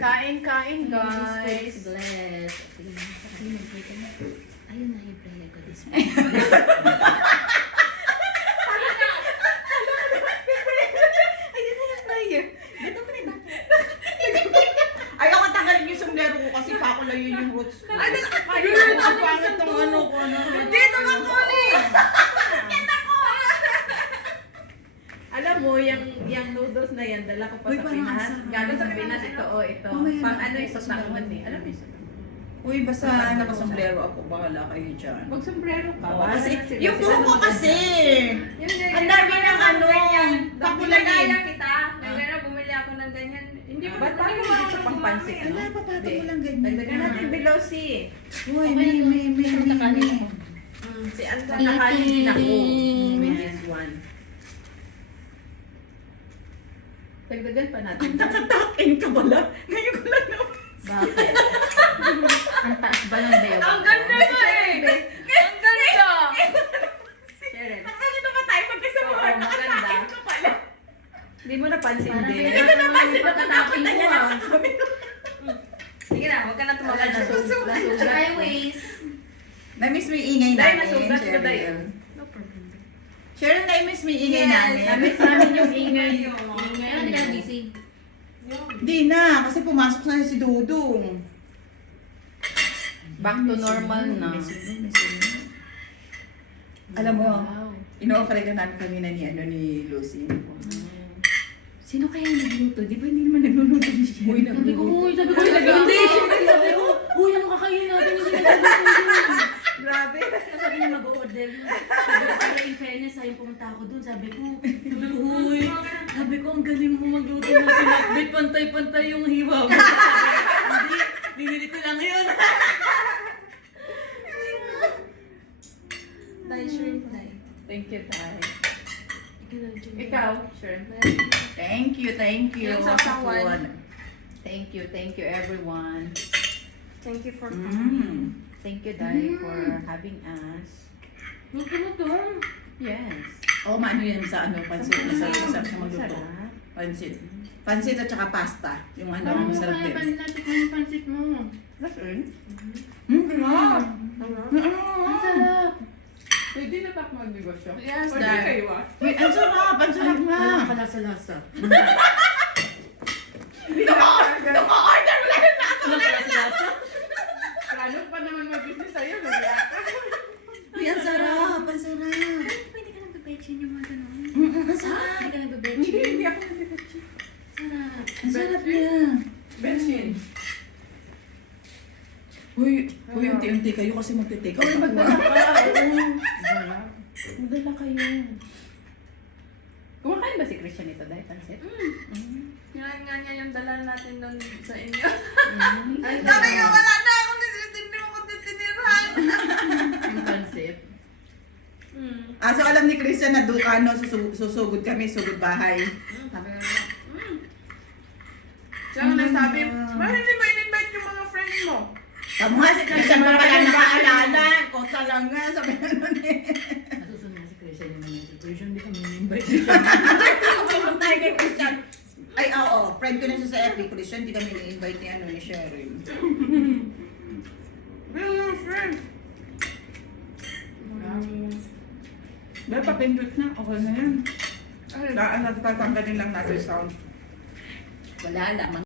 Kain, guys. Bless. Ayun na yung prayer ko this Ay, ako tanggalin yung sombrero ko kasi pakulayo yung roots ko. Ay, ang pangit tong ano ko. Dito ka, Tony! Alam mo, yung noodles na yan, dala ko pa Uy, sa parang Pinas. asarap. Galing sa Pinas, ito, ito. Mamaya Pang na. ano yung satangon eh. Alam mo yung satangon? Uy, basta nakasombrero ako. Bahala kayo dyan. Mag-sombrero ka. Oo, Bahala kasi na sila. yung Sila buhok ko naman kasi. ganyan. Ang dami ng ano, pakulayin. Nagaya kita. Nagaya bumili ako ng ganyan. Hindi mo Ba't tayo hindi mo dito sa pangpansit? gumamit. Ala, papato mo lang Dagdagan ganyan. natin below C. Uy, may. Si Anta nakain din ako. With this one. Dagdagan pa natin. Nakatakin ka pala. Ngayon ko lang na. Bakit? Ang taas ba ng bewang Ang ko? ganda mo eh. Ang ganda. Sharon. Nakakita pa tayo magkasama. Oo, maganda. Nakatakin ka pala. Hindi mo napansin Parang din. hindi ko napansin pagkatapin ko ah. Sige na, huwag ka na tumagal. Tsaka yung waist. Na-miss mo yung ingay Dahil namin, nasugat ko Cheryl. dahil. No problem. Cheryl, na-miss mo yung ingay Yes, namin. Namiss namin yung ingay. Kaya hindi ka busy. Di na, kasi pumasok na si Dudong. Back to normal na. Alam mo, Wow. ino-offer ka namin kanina ni Lucy. Sino kaya nagluto? Di ba hindi naman nagluluto ni siya? Uy, Sabi ko, uy, sabi ko, Hindi, sabi ko, uy, ano kakainin natin yung sinasabi ko. Grabe. Sabi niya mag-order. Sabi ko, para in fairness, sayang pumunta ako dun. Sabi ko, uy, sabi ko, ang galing mo magluto ng pinakbit. Pantay-pantay yung hiwa mo. Hindi, binili ko lang yun. Dahil shrimp na eh. Thank you, Tay. Ikaw. Ikaw, sure. Thank you. Yung sasawan. Thank you, everyone. Thank you for Thank you, Dai, for having us. Huwag ka na to. Yes. Oo, maano yan sa ano, pansit. Masarap siya magluto. Masarap. Pansit. Pansit at saka pasta. Yung ano, Parang masarap din. natin kung yung pansit mo. That's it. Sarap. Ang sarap. Pwede na tak mag-negosyo. Yes, Pwede Dad. kayo ah. Uy, ang sarap. Ang sarap nga. Walang kalasa-lasa. Naka-order. Wala na nasa. Walang kalasa-lasa. Plano pa naman mag-business sa'yo, nagyaka. Uy, ang sarap. Ang sarap. Pwede ka nang bebetchin yung mga ganun. Ang sarap. Pwede ka nang Hindi, bebetchin. hindi ako nag-business. Sarap. Ang sarap niya. Bensin. Uy, unti-unti kayo kasi magte-take out Uy, ako. magdala ka. Oo. Magdala kayo. Kumakain ba si Christian nito dahil pansit? Kinain nga niya yung dala natin doon sa inyo. Ay, Sabi ko, wala na ako hindi mo ko titinirhan. Yung pansit. Ah, so alam ni Christian na ano, susugod kami, sugod bahay. Sabi ko, Siya ang nagsabi, bakit hindi mo in-invite yung mga friends mo? Tama nga si Christian pa pala nakaalala. Ko talaga, sabi na nun eh. Nasusunod na si Christian yung mga situation. Hindi kami invite. Sumunod tayo kay Christian. Ay, oo, friend ko na siya sa FB, Christian, di kami ni-invite ni ano, ni Sheryl. Yung friends. Well, papindot na, okay na yan. Tatanggalin lang natin sound. Wala lang.